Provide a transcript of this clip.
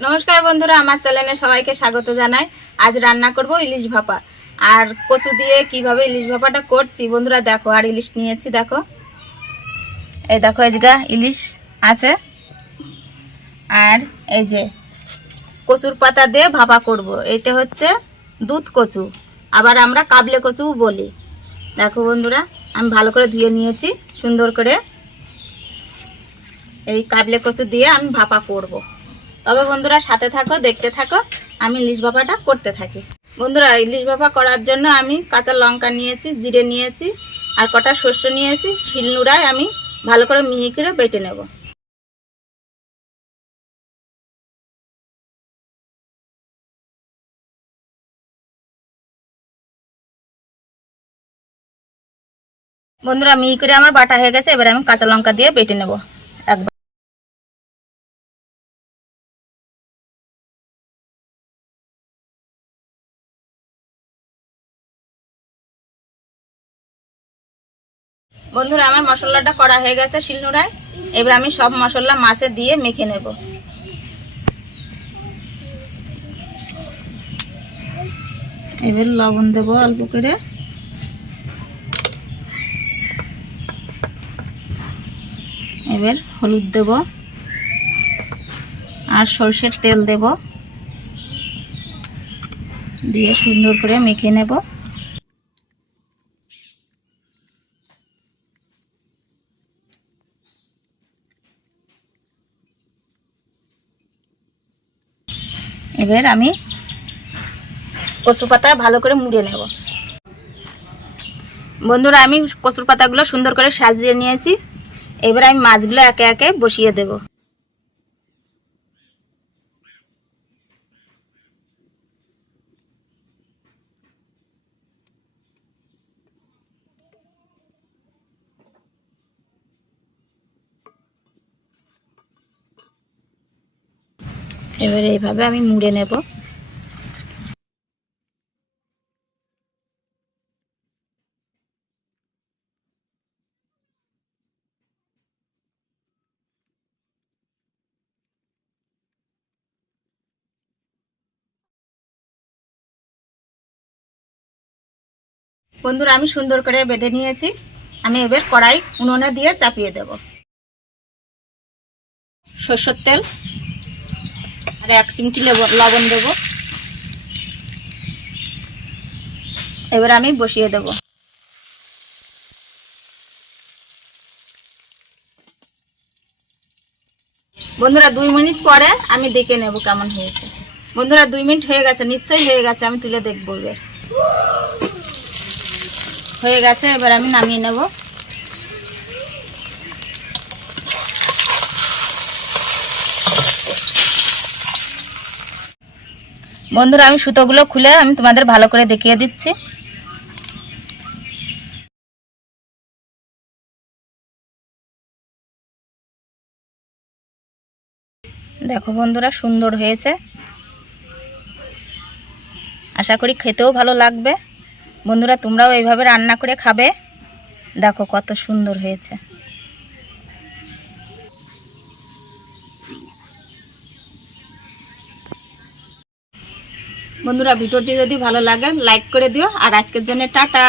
নমস্কার বন্ধুরা, আমার চ্যানেলে সবাইকে স্বাগত জানাই। আজ রান্না করব ইলিশ ভাপা। আর কচু দিয়ে কীভাবে ইলিশ ভাপাটা করছি, বন্ধুরা দেখো, আর ইলিশ নিয়েছি, দেখো। এই দেখো, এই জায়গা ইলিশ আছে। আর এই যে কচুর পাতা দিয়ে ভাপা করব, এটা হচ্ছে দুধ কচু। আবার আমরা কাবলে কচু বলি। দেখো বন্ধুরা, আমি ভালো করে ধুয়ে নিয়েছি, সুন্দর করে। এই কাবলে কচু দিয়ে আমি ভাপা করব। তবে বন্ধুরা সাথে থাকো, দেখতে থাকো, আমি ইলিশ ভাপাটা করতে থাকি। বন্ধুরা, ইলিশ ভাপা করার জন্য আমি কাঁচা লঙ্কা নিয়েছি, জিরে নিয়েছি, আর কটা শস্য নিয়েছি শিলনুড়ায় আমি ভালো করে মিহি করে বেটে নেব। বন্ধুরা, মিহি করে আমার বাটা হয়ে গেছে, এবার আমি কাঁচা লঙ্কা দিয়ে বেটে নেব। বন্ধুরা, আমার মশলাটা করা হয়ে গেছে শিলনোড়ায়। এবার আমি সব মশলা মাছে দিয়ে মেখে নেব। এবার লবণ দেবো অল্প করে। এবার হলুদ দেব। আর সরষের তেল দেব। দিয়ে সুন্দর করে মেখে নেব। এবার আমি কচু পাতা ভালো করে মুড়ে নেব। বন্ধুরা, আমি কচুর পাতাগুলো সুন্দর করে সাজিয়ে নিয়েছি। এবার আমি মাছগুলো একে একে বসিয়ে দেব। এবার এইভাবে আমি মুড়ে নেব। বন্ধুরা, আমি সুন্দর করে বেঁধে নিয়েছি। আমি এবার কড়াই উনুনে দিয়ে চাপিয়ে দেব। সর্ষের তেল। আর এক চিমটি লবণ দেব। এবার আমি বসিয়ে দেব। বন্ধুরা, দুই মিনিট পরে আমি দেখে নেব কেমন হয়েছে। বন্ধুরা, দুই মিনিট হয়ে গেছে, নিশ্চয়ই হয়ে গেছে, আমি তুলে দেখব এবার। হয়ে গেছে, এবার আমি নামিয়ে নেব। বন্ধুরা, আমি সুতোগুলো খুলে আমি তোমাদের ভালো করে দেখিয়ে দিচ্ছি। দেখো বন্ধুরা, সুন্দর হয়েছে। আশা করি খেতেও ভালো লাগবে। বন্ধুরা, তোমরাও এইভাবে রান্না করে খাবে। দেখো কত সুন্দর হয়েছে। বন্ধুরা ভিডিওটি যদি ভালো লাগে লাইক করে দিও। আর আজকের জন্য টাটা।